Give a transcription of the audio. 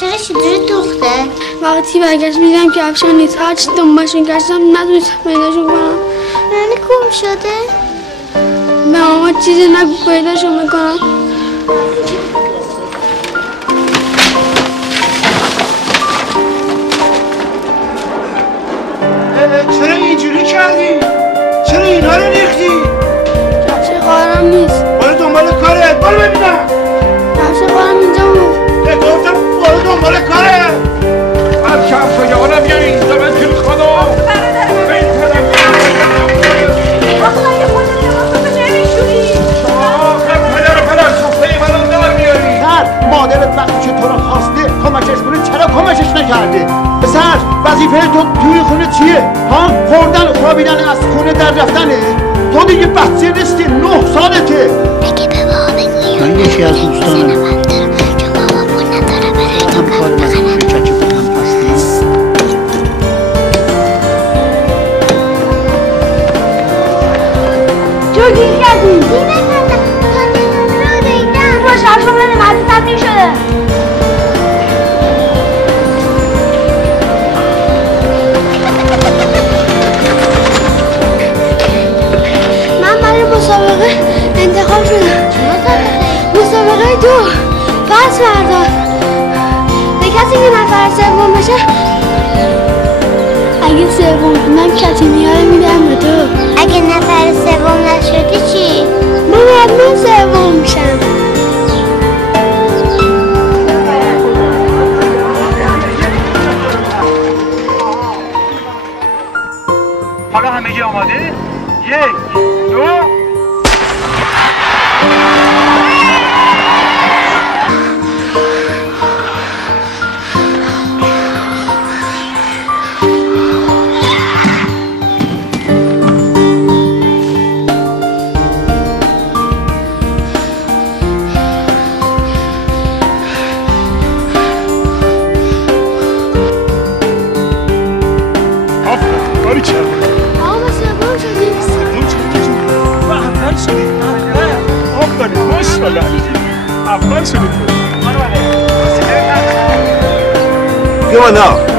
چرا چطوری دوخته؟ وقتی برگشت میدم که افشان نیست. هرچی دنبالشون گشتم نتونستم پیداشون کنم. یعنی گم شده؟ به ماما چیزی نگو پیداشون میکنم. چرا اینجوری کردی؟ چرا اینا رو ریختی؟ کفش خواهرم نیست. برو دنبال کارت، برو ببینم. کفش خواهرم اینجا بود. گفتم برو دنبال کارت. من کفش جوانم بیان اینجا به توی خدا. مادرت وقتی که تو رو خواسته کمکش کنه چرا کمکش نکرده؟ پسر وظیفه تو توی خونه چیه؟ ها؟ خوردن خوابیدن از خونه در رفتنه؟ تو دیگه بچه نیستی 9 سالته. اگه به بابا بگویم من یکی از دوستانم من دارم چون بابا پول نداره برای تو کار من شکچه بودم پس چون گیر کردی؟ گیر نکردم تا دیدم رو دیدم باش حرفا بده مردی تبدیل شده. من برای مسابقه انتخاب شدم. مسابقه دو پس فردا به کسی که نفر سوم بشه اگه سوم شدم کتینی ها رو میدم به تو. اگه نفر سوم نشدی چی؟ من حتما سوم میشم. حالا همگی آماده؟ 1 2 کاری چرا؟ آقا سوم شدیم. اول شدی؟ آفرین ماشاءالله اول شدی تو. بیا بالا.